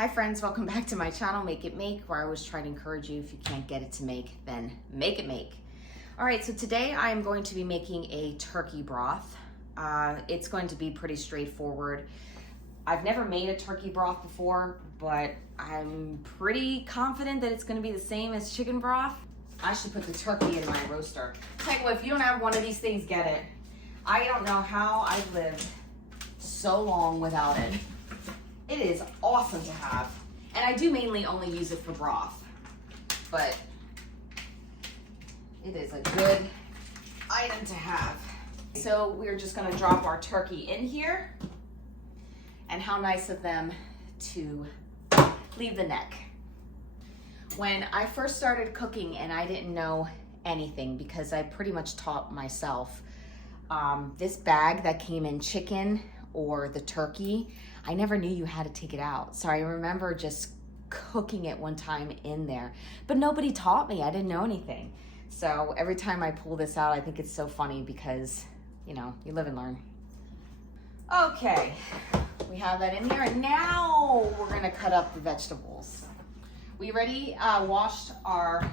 Hi friends, welcome back to my channel, Make It Make, where I always try to encourage you, if you can't get it to make, then make it make. All right, so today I am going to be making a turkey broth. It's going to be pretty straightforward. I've never made a turkey broth before, but I'm pretty confident that it's gonna be the same as chicken broth. I should put the turkey in my roaster. Tell you what, if you don't have one of these things, get it. I don't know how I've lived so long without it. It is awesome to have. And I do mainly only use it for broth, but it is a good item to have. So we're just gonna drop our turkey in here, and how nice of them to leave the neck. When I first started cooking and I didn't know anything, because I pretty much taught myself, this bag that came in chicken or the turkey, I never knew you had to take it out. So I remember just cooking it one time in there, but nobody taught me. I didn't know anything. So every time I pull this out, I think it's so funny because, you know, you live and learn. Okay, we have that in here, and now we're gonna cut up the vegetables. We already washed our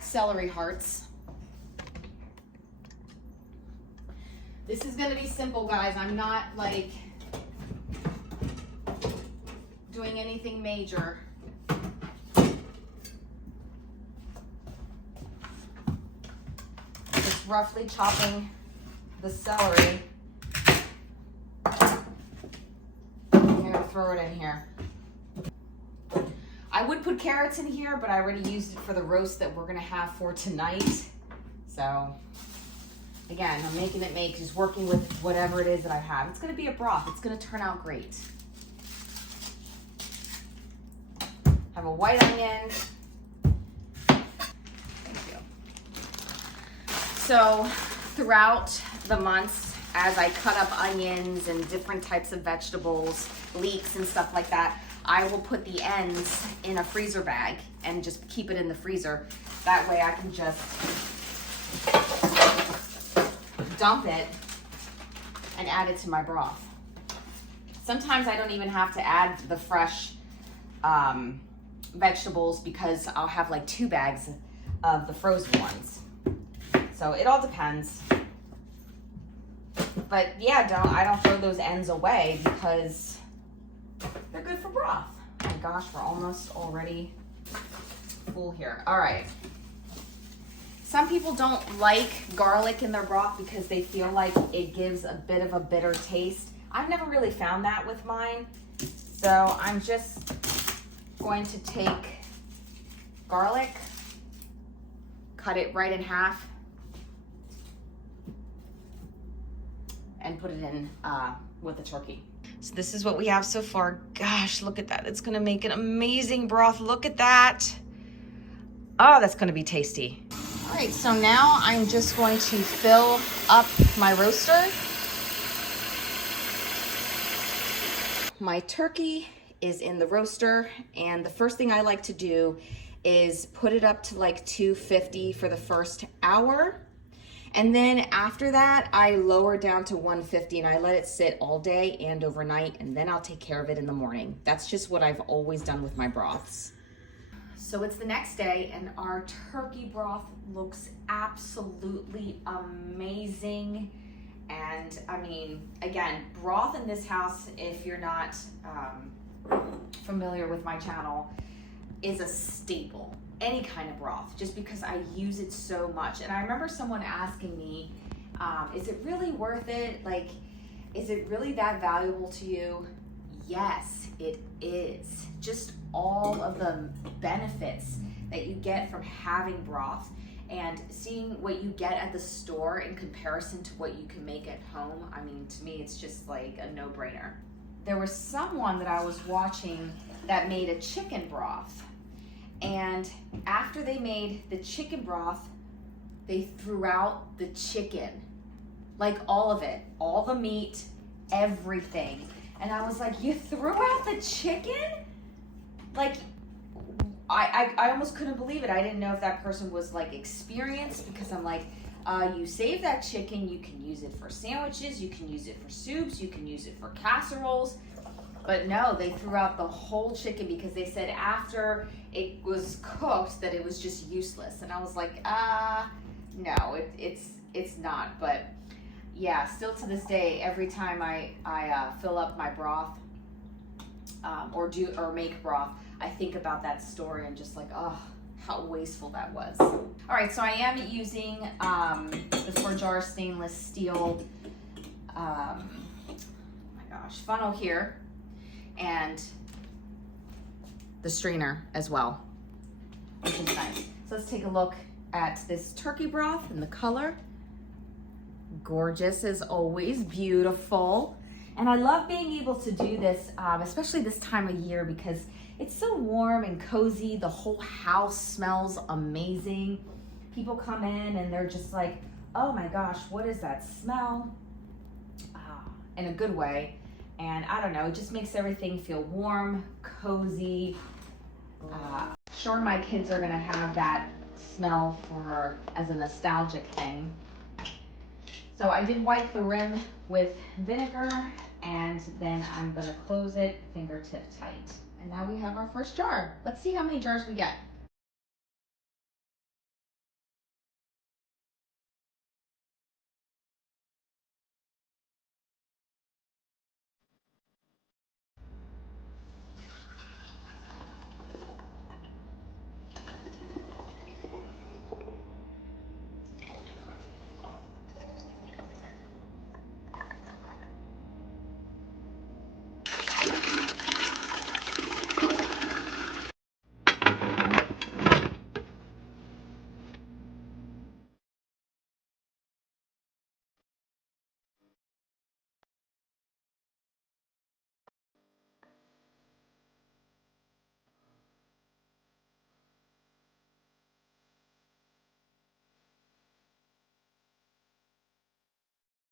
celery hearts. This is gonna be simple, guys. I'm not like doing anything major. Just roughly chopping the celery. I'm gonna throw it in here. I would put carrots in here, but I already used it for the roast that we're gonna have for tonight. So again, I'm making it make, just working with whatever it is that I have. It's gonna be a broth. It's gonna turn out great. Have a white onion. Thank you. So throughout the months, as I cut up onions and different types of vegetables, leeks and stuff like that, I will put the ends in a freezer bag and just keep it in the freezer. That way I can just dump it and add it to my broth. Sometimes I don't even have to add the fresh vegetables, because I'll have like 2 bags of the frozen ones. So it all depends. But yeah, I don't throw those ends away because they're good for broth. Oh my gosh, we're almost already full here. All right. Some people don't like garlic in their broth because they feel like it gives a bit of a bitter taste. I've never really found that with mine. So I'm just going to take garlic, cut it right in half, and put it in with the turkey. So this is what we have so far. Gosh, look at that. It's gonna make an amazing broth. Look at that. Oh, that's gonna be tasty. All right, so now I'm just going to fill up my roaster. My turkey is in the roaster, and the first thing I like to do is put it up to like 250 for the first hour. And then after that, I lower down to 150 and I let it sit all day and overnight, and then I'll take care of it in the morning. That's just what I've always done with my broths. So it's the next day and our turkey broth looks absolutely amazing. And I mean, again, broth in this house, if you're not familiar with my channel, is a staple. Any kind of broth, just because I use it so much. And I remember someone asking me, is it really worth it? Like, is it really that valuable to you? Yes, it is. Just all of the benefits that you get from having broth and seeing what you get at the store in comparison to what you can make at home. I mean, to me, it's just like a no-brainer. There was someone that I was watching that made a chicken broth. And after they made the chicken broth, they threw out the chicken. Like all of it, all the meat, everything. And I was like, you threw out the chicken? Like, I almost couldn't believe it. I didn't know if that person was like experienced, because I'm like, you save that chicken, you can use it for sandwiches, you can use it for soups, you can use it for casseroles. But no, they threw out the whole chicken because they said after it was cooked that it was just useless. And I was like, no, it's not. But yeah, still to this day, every time I fill up my broth or make broth, I think about that story and just like, oh, how wasteful that was. All right, so I am using the 4-jar stainless steel, oh my gosh, funnel here, and the strainer as well, which is nice. So let's take a look at this turkey broth and the color. Gorgeous as always, beautiful. And I love being able to do this, especially this time of year, because it's so warm and cozy. The whole house smells amazing. People come in and they're just like, oh my gosh, what is that smell? In a good way. And I don't know, it just makes everything feel warm, cozy. Sure, my kids are gonna have that smell as a nostalgic thing. So I did wipe the rim with vinegar, and then I'm gonna close it fingertip tight. And now we have our first jar. Let's see how many jars we get.